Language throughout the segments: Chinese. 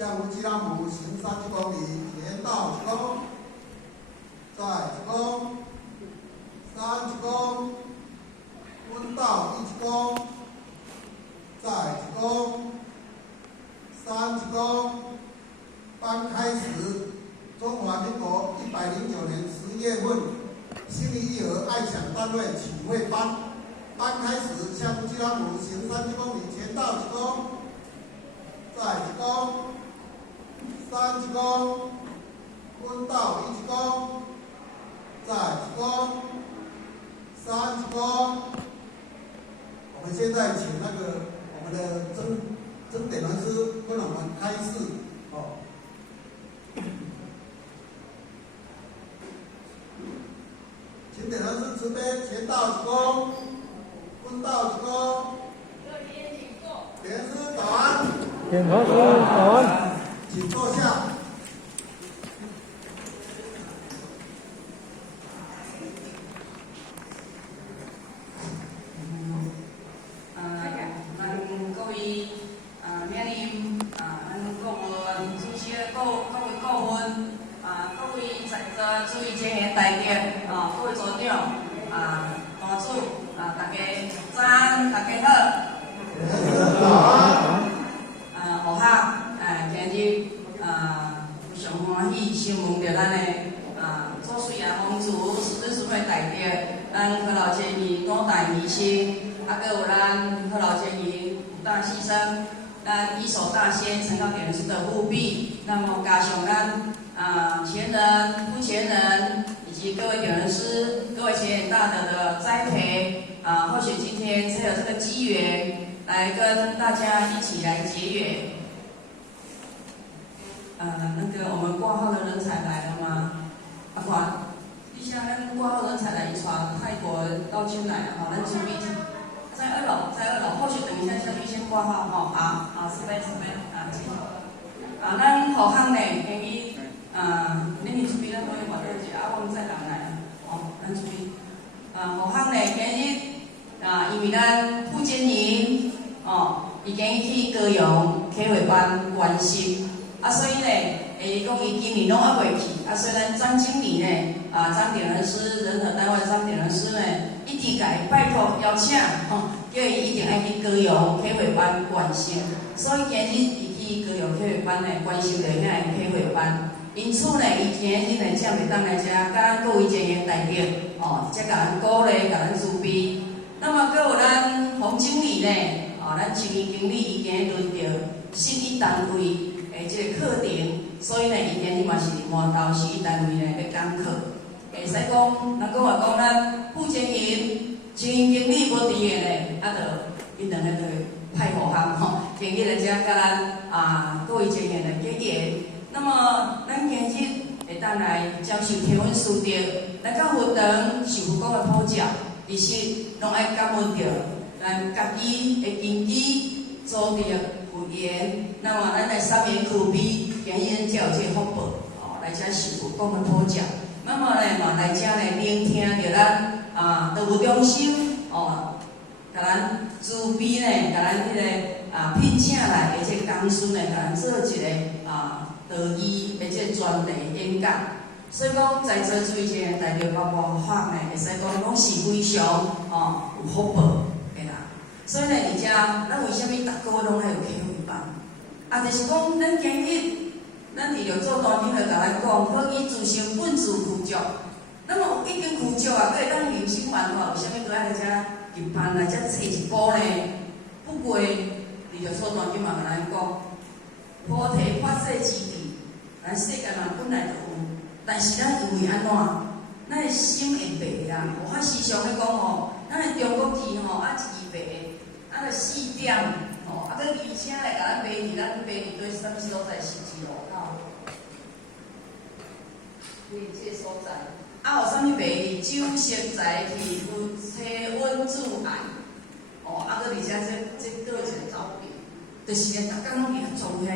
向乌基拉姆行30公里，前到1公，再1公，30公，温到1公，再1公，30公。班开始，中华民国109年11月份，心理义和爱想单位启会班。班开始，向乌基拉姆行30公里，前到1公，再1公，30公，温到1公，再1公，30公。我们现在请我们的曾点传师跟我们开示哦。请点传师慈悲，前到1公，温到1公。点师早安。点传师早安。请坐下。各位免任各位主席、各位顾问、各位在座注意前的代表、各位组长、班主、大家早安，大家好。早安。学校今日非常欢喜，承蒙着咱的做水皇族师姊妹代表，咱何老建议多代医生，搁有咱何老建议五大牺牲，咱一手大仙陈高点人师的护庇，那么加上咱前人、夫前人以及各位点人师、各位前人大德的栽培或许今天才有这个机缘来跟大家一起来结缘。我们挂号的人才来了吗？阿管，你像咱挂号人才来，传泰国到进来了咱注意在2楼，或许等一下下去先挂号好，这边咱后巷呢，今日恁是注意咱可以话对者，我们再人来咱注意后巷呢，今日因为咱傅建营已经去高雄启慧班关心。所以呢，讲伊今年拢还袂去，所以咱张经理呢，张点人师人和单位张点人师呢，一直甲伊拜托邀请，叫伊一定爱去高雄启慧班关心。所以今日伊去高雄启慧班呢，关心着遐个启慧班。因此呢，伊今日呢，才袂当来遮，甲咱各位前沿代表，才甲咱鼓励，甲咱助庇。那么，搁有咱洪经理呢，咱经营经理已经轮到新一单位。这个课程，所以呢，伊今日嘛是换到是伊单位呢要讲课。会使讲，咱讲话讲咱傅前营经营经理无伫个呢，就因两个就派互项今日来遮甲咱各位前沿来结缘。那么咱今日会当来接受天文师的，咱到佛堂受佛讲的普教，其实拢爱感恩着咱家己的根基做着。有缘，那么咱来3元苦逼，今日才有这个福报，来遮受佛讲的普教。那么呢嘛来遮呢聆听着咱道务中心甲咱慈悲呢，甲咱迄个聘请来的这个讲师呢，甲咱做一个道义的这个专题演讲。所以讲在座诸位前代表包括法呢，会使讲拢是非常有福报的啦。所以呢，而且咱为虾米逐个拢爱有启慧班？就是讲咱今日，咱伫着做单天就甲咱讲，可以自性本自具足。那么已经具足佫会当人生万化，为虾米佫爱来遮入班来遮找一补呢？不过，伫着做单天嘛，甲咱讲，菩提发誓之地，咱世间人本来就有，但是咱因为安怎？咱的心会白啦。我时常咧讲咱的中国字字白。就4点，搁而且来甲咱爬伫咱对啥物所在是1路口，这个所在，有啥物爬？酒色财气福车稳住爱，搁而且这倒一个走边，就是咧，逐工拢伫遐种下，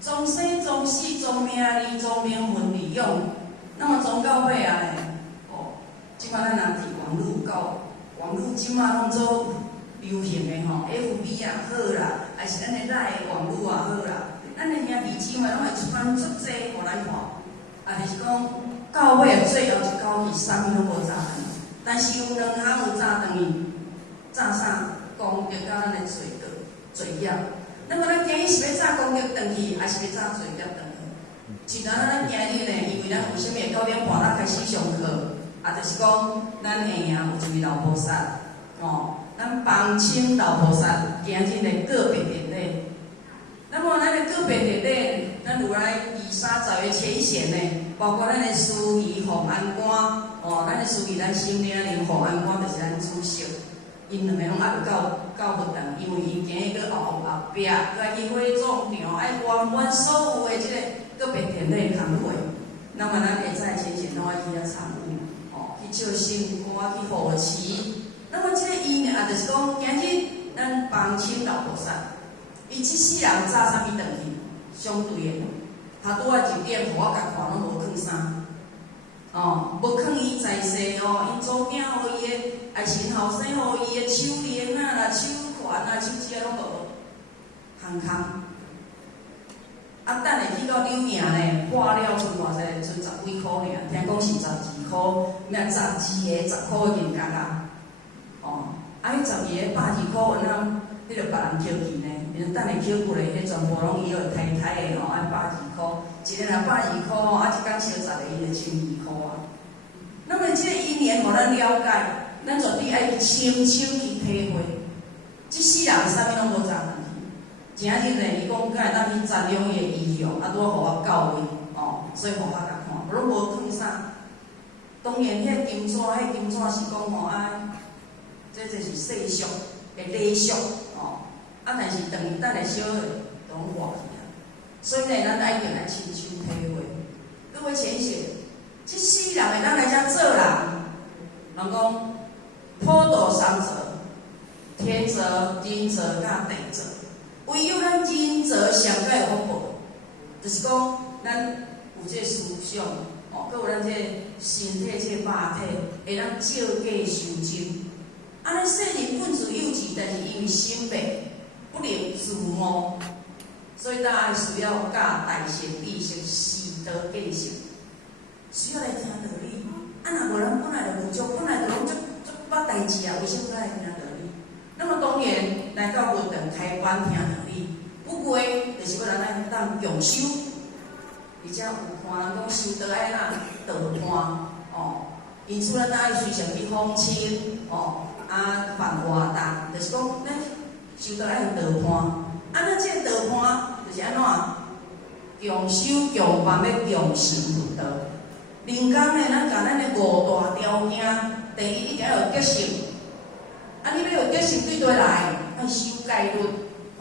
从生从死从名利从名分利用，那么从到尾呢，即摆咱若伫网络即摆拢做。流行的FB 好啦，还是咱的赖网络好啦，咱的兄弟姊妹拢会出版足济互咱看，就是讲教会最后一口气啥物拢无炸弹，但是有两项有炸弹去炸啥攻击到咱的罪孽。那么咱今日是要炸攻击转去，还是要炸罪孽转去？一段咱今日呢，因为咱为虾米9点半咱开始上课，就是讲咱下营有一位老菩萨，咱帮亲老菩萨今日的个别典礼。那么咱的个别典礼，咱如来230个前贤呢，包括咱的司仪洪安官，咱的司仪咱心领领洪安官就是咱主席。因两个拢还袂到不长，因为因今日搁后壁，搁爱去火葬场，爱圆满所有的即个个别典礼工作。那么咱下早前贤拢爱去遐参与，去唱新歌，去护持。那么即个伊呢，就是讲今日咱帮亲老菩萨，伊即世人早啥物转去？相对的，他拄啊1点，互我甲看拢无囥啥。无囥伊在世伊祖囝互伊的爱神后生互伊的手链啦、手环啊、手指啊拢无，空空。等下去到柳营呢，花了剩偌济，剩10几箍尔，听讲是12箍，咩12个10箍的银角啊，迄12个100几箍，安怎迄着别人捡去呢？因等下捡过来，迄全部拢伊个太太的按100几箍，一个若100几箍，一工烧10个，伊就12箍啊。那么这个因缘，互咱了解，咱绝对爱去亲手去体会。即世人啥物拢无杂去。今日呢，伊讲敢会当去瞻仰伊的仪容，拄互我教会，所以互我甲看，无拢无囥啥。当然，迄金纸是讲这就是世俗的礼俗，但是等下小的都拢活去啊。所以呢，咱一定来亲手体会。各位前贤，即世人会当来遮做人，人讲普度三责，天责、人责、甲地责。唯有咱人责上界有福报，就是讲咱有这个思想，佮有咱这个身体、这个肉体，会当照价修正。咱细人本自幼稚，但是因为心白，不能自我，所以大家需要教大乘知识，习得见识，需要来听道理。若无咱本来就有足，本来就拢足捌代志啊，为什么来听道理？那么当然来到文堂开班听道理，不过就是要咱来当共修，而且有看人讲修道爱哪道伴因此咱爱随常去访亲办活动，就是讲咱修道爱有道伴，咱这个道伴就是安怎？共修共办要共行有道。人间呢，咱甲咱的5大条件，第一一定要有德性。你要有德性对对来，要守戒律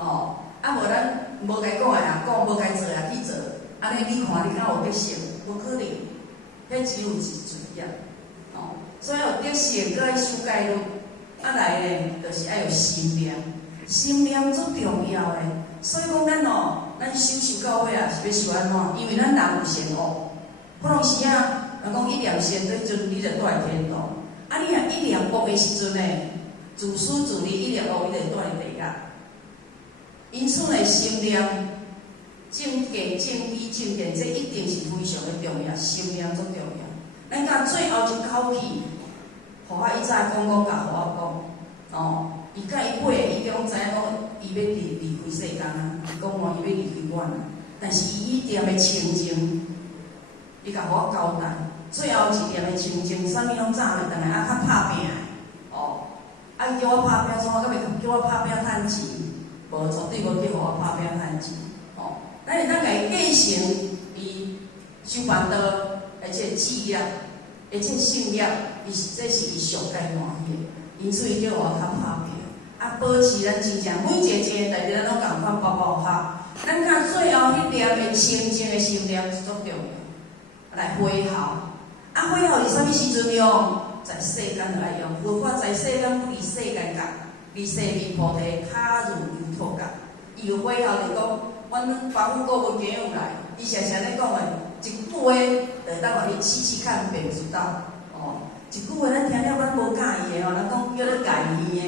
无咱无该讲的也讲，无该做也去做，安尼你看你敢有德性？无可能，迄只有是罪业所以要有德性，搁爱守戒律。来呢，就是爱有心念，心念足重要的。所以讲咱修教会是要修安怎？因为咱人有善恶，可能时人讲一念善的时阵，你就带天堂；你若一念恶的时阵呢，自私自利，一念恶，你就带地狱。因此呢，心念、正见、正知、正见，这一定是非常的重要，心念足重要。咱甲最后一口气。互我伊早甲我讲，伊甲伊配的，伊叫我知影讲，伊要离开世间啊，伊讲伊要离开阮啊。但是伊一点的清净，伊甲我交代，最后一点的清净，啥物拢早袂当来，较拍拼的，伊叫我拍拼，怎啊？叫我拍拼趁钱，无绝对无去互我拍拼趁钱，咱会当甲伊继承伊修办道，而且志业。而且信业，这是伊上界欢喜的，因此伊叫我较拍拼，保持咱真正每一件代志咱拢共款包拍，咱甲最后迄念的清净的心念是足重要，来回效。回效是啥物时阵用？在世间就爱用，佛法在世间不离世间觉，离世间菩提卡入牛头角。伊有回效就讲，阮法务顾问今有来，伊常常咧讲的。一句话，就当互你试试看，便知道。一句话咱听了，咱无介意的人讲叫你介意的，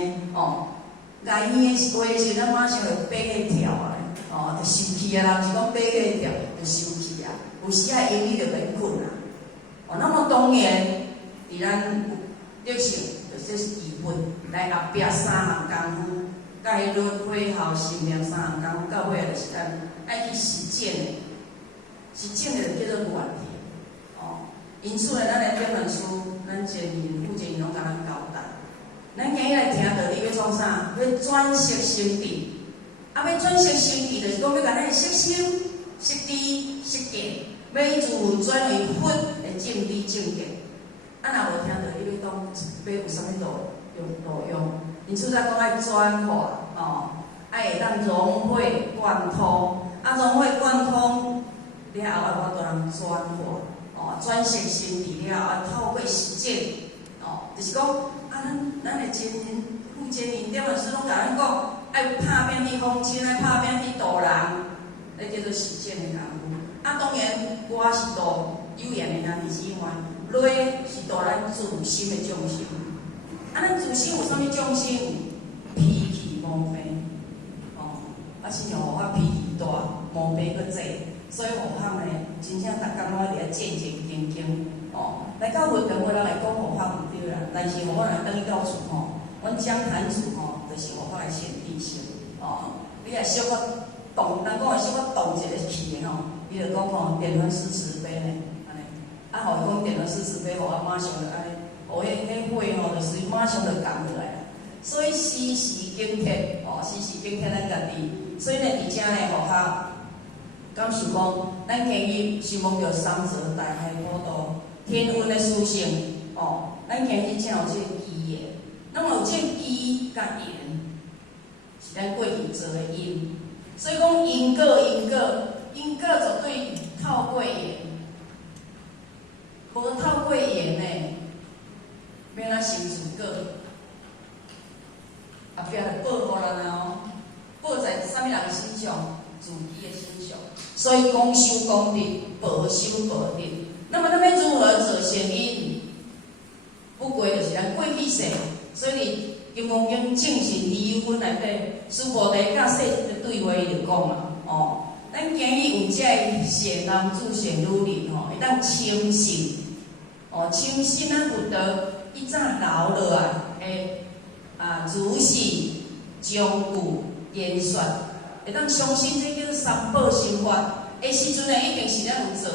介意的话时，咱马上会爬起跳就生气去啊，人是讲买个条就收去啊，有时啊因你就免困啊。那么当然，伫咱德性就是基本，来后壁3项功夫，甲迄律会孝信念3项功夫，到尾就是咱爱去实践的，实践的就叫做原理。因此呢，咱的点文书，咱前言、副前言拢甲咱交代。咱今日来听道理要创啥？要转识成智。要转识成智，就是讲要甲咱的识心、识智、识见，要以自文转为佛的正知正见。若无听道理，要当要有啥物路用？因此咱讲爱转化，爱会当融会贯通。融会贯通了后，爱我当人转化。转识成智了后，透过实践，就是讲咱的前言、副前言、点文书拢甲咱讲，爱拍拼去风亲，爱拍拼去度人，那叫做实践的功夫。当然，我是度有缘的兄弟姊妹，累是度咱自心的众生。咱自心有啥物众生？脾气毛病，亲像互我脾气大，毛病佫济。所以互项呢，真正逐工拢爱伫遐战战兢兢，来到佛堂，我人会讲互项毋对啦，但是我若等伊到厝阮讲坛主就是互项的先知性，你若小可动，人讲会小可动一个气的伊就讲点燃是慈悲呢，安尼，互伊讲点燃是慈悲，互我马上就安尼，互迄火就是马上就降落来啦。所以时时警惕，时时警惕咱家己。所以呢，伫遮呢，互项。感受讲，咱今日是望着三者大开普渡，天恩的殊胜，咱今日才有这个机缘。那么有这个机甲缘，是咱过去做的因。所以讲因果绝对透过缘，无透过缘呢，免咱成自果，后壁就报互咱啊报在啥物人身上？自己的身上。所以公修公德，报修报德。那么咱要如何做善因？不过就是咱过去世，所以金刚经正信理由分内底，师菩提甲说的对话就讲啦，咱今日有这个善男子、善女人会当清信，清信咱佛道一早留落来如是将古言说。会当相信这叫做三宝心法的时阵呢，一定是咱有做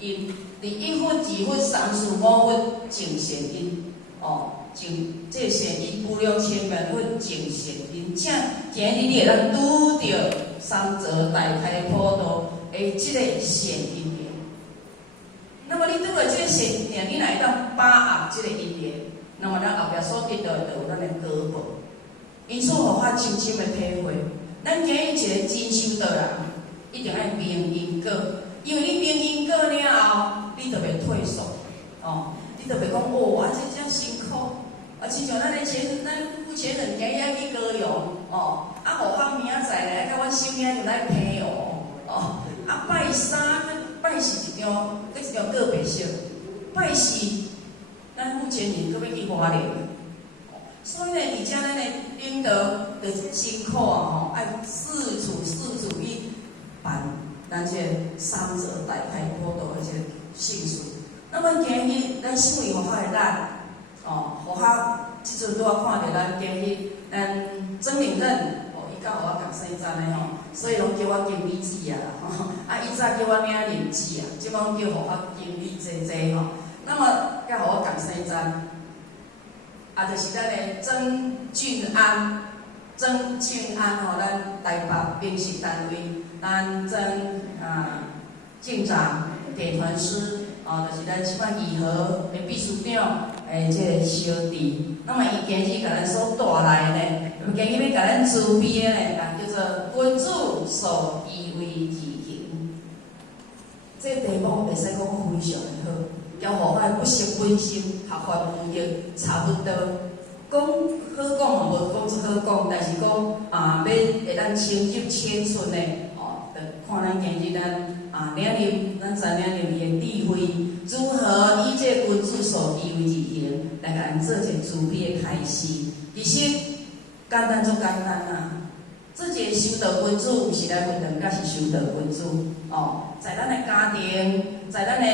因，伫1分、2分、3次、5分种善因，种这善因无量千万分种善因，请今日你会当拄着三者大开普渡的这个善因缘。那么你拄着这个善因缘，你若会当把握这个因缘，那么咱后壁所得到的就有咱的果报。因此，互我深深的体会。咱今日一个真修道人，一定爱明因果，因为你明因果了后，你就袂退缩，你就袂讲我这遮辛苦，亲像咱夫妻两家要去高雄，互项明仔载咧，甲阮小明就来批拜三拜是一张，佫一张个别色，拜四咱夫妻人佫要去花莲。所以呢，而且咱的领导就是辛苦爱四处去办咱这三者大开普渡的这信顺。那么今日咱身为互较的咱，互较即阵拄仔看着咱今日咱曾明任，伊甲互我共生站的所以拢叫我经理子啊，伊早叫我领领子即摆叫互我经理济那么甲互我共生站。就是咱的曾俊安，咱台北民事单位，咱曾进长地团师，就是咱即摆义和的秘书长，这个小弟。那么伊今日甲咱所带来呢，今日要甲咱主编的呢，叫做君子所依为而行。这个题目会使讲非常的好。要互我不识本心，学法无益，差不多。讲好讲嘛，无讲出好讲，但是讲要会当深入浅出的，就看咱今日咱领咱三领领的智慧，如何以这君子所依为而行，来甲咱做一个慈悲的开示。其实简单足简单这个修道君子，毋是来分堂，甲是修道君子哦，在咱的家庭，在咱的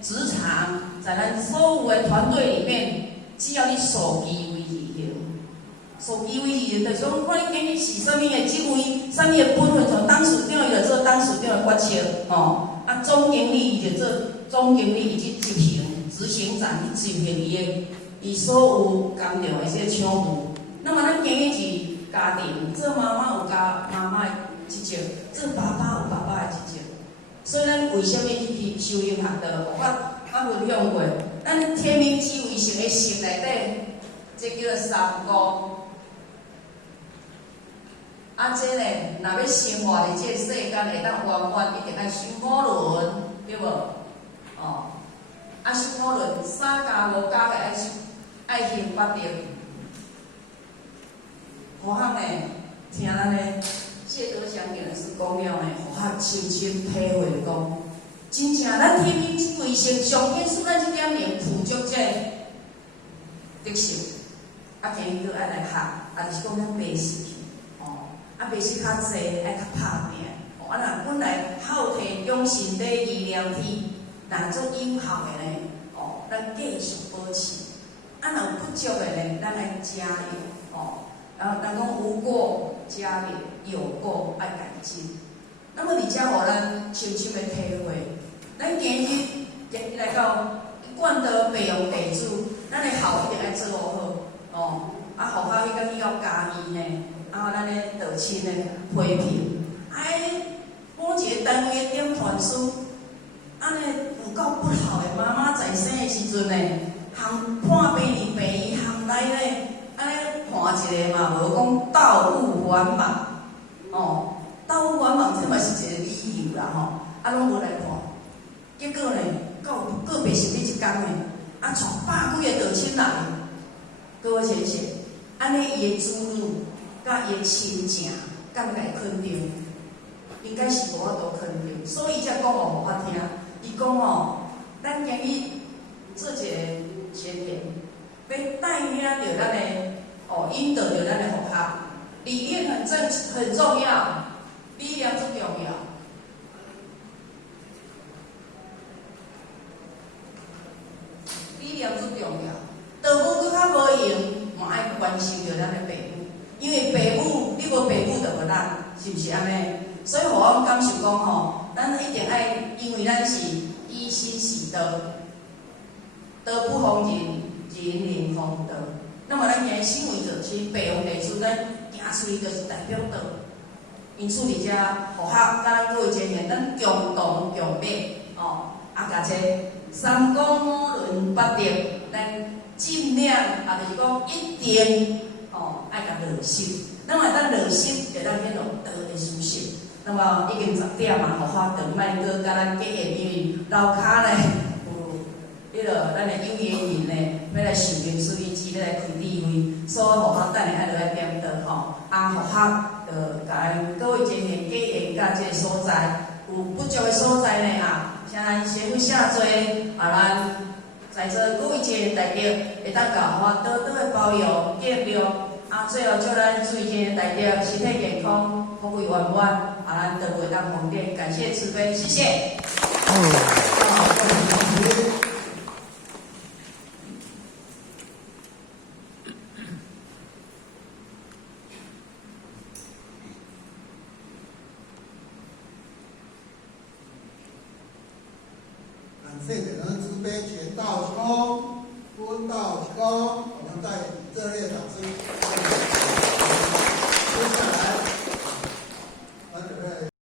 职场，在咱所有的团队里面，只要你守基为义行，守基为义行，就是讲，看你今日是啥物的职位，啥物的本分，从董事长伊就做董事长的决策哦，啊总经理伊就做总经理，伊去执行执行长去执行伊所有工作的这项目。那么咱今日是家庭，做妈妈有妈妈的职责，做爸爸有爸爸的职责。所以咱为什么去修行学道？我分享过，咱天命之为性的性内底，这叫做三高。啊，这呢，若要生活伫这个世间会当圆满，一定爱修五伦，对无？哦，啊，修五伦，三加五加个爱行八德。好汉呢，听咱的戒德相见的是讲了呢，好汉深深体会讲，真正咱天命之为性，上天赐咱这点能富足这德性，啊，今日佫爱来学，啊，就是讲咱白死去，哦，啊，白死较济，爱较拍拼，哦，啊，若本来好摕养心礼仪良体，若做有效的呢，哦，咱继续保持，啊，若有不足的呢，咱爱加油，哦。然后，人讲无过加勉，有过爱改进。那么，伫遮互咱深深的体会，咱今日来到惯得培养地主，咱的好一定爱做好哦。啊，互较迄个要家己呢，啊，咱的道亲的批评，某一个单位点传书，安尼有够不好的。妈妈在生的时阵呢，行判病医病医行来呢。安尼看一个嘛，无讲道务圆满，哦，道务圆满这嘛是一个理由啦吼，啊拢无来看，结果呢，到个别是每一工呢，啊，带百几个道亲来，各位先生，安尼伊的子女甲伊的亲情，敢会肯定？应该是无法度肯定，所以才讲互我听。伊讲哦，咱今日做一个前言。要带领着咱的引导着咱的学校，理念很重要，力量最重要。力量最重要。道母搁较无用，嘛爱关心着咱的爸母，因为爸母你无爸母就无咱，是毋是安尼？所以互我感受讲吼，咱一定爱，因为咱是依心习德，德不逢人。人人丰德，那么咱今日身为就是培养地主，咱行出去就是代表道。因此，伫遮学校甲各位前言，咱共同共勉哦，啊，加这三公五伦八德，咱尽量就是讲一定哦，爱甲热心。那么咱热心，就咱变成道的修行。那么已经10点啊，学校长卖搁甲咱结缘，因为楼骹呢。迄个咱的有缘人呢，要来受经书义志，要来开智慧，所以学校等下爱落来点灯吼。啊，学校甲各位前言结缘甲这个所在有不足的所在呢啊，请咱协助下做啊，咱在座各位前言代表会当甲学校多多的包容见谅啊，最后祝咱诸位前言代表身体健康，富贵圆满啊，咱都会当红点，感谢慈悲，谢谢。谢给人慈悲，全道鞠躬，温道鞠躬，我们再热烈掌声。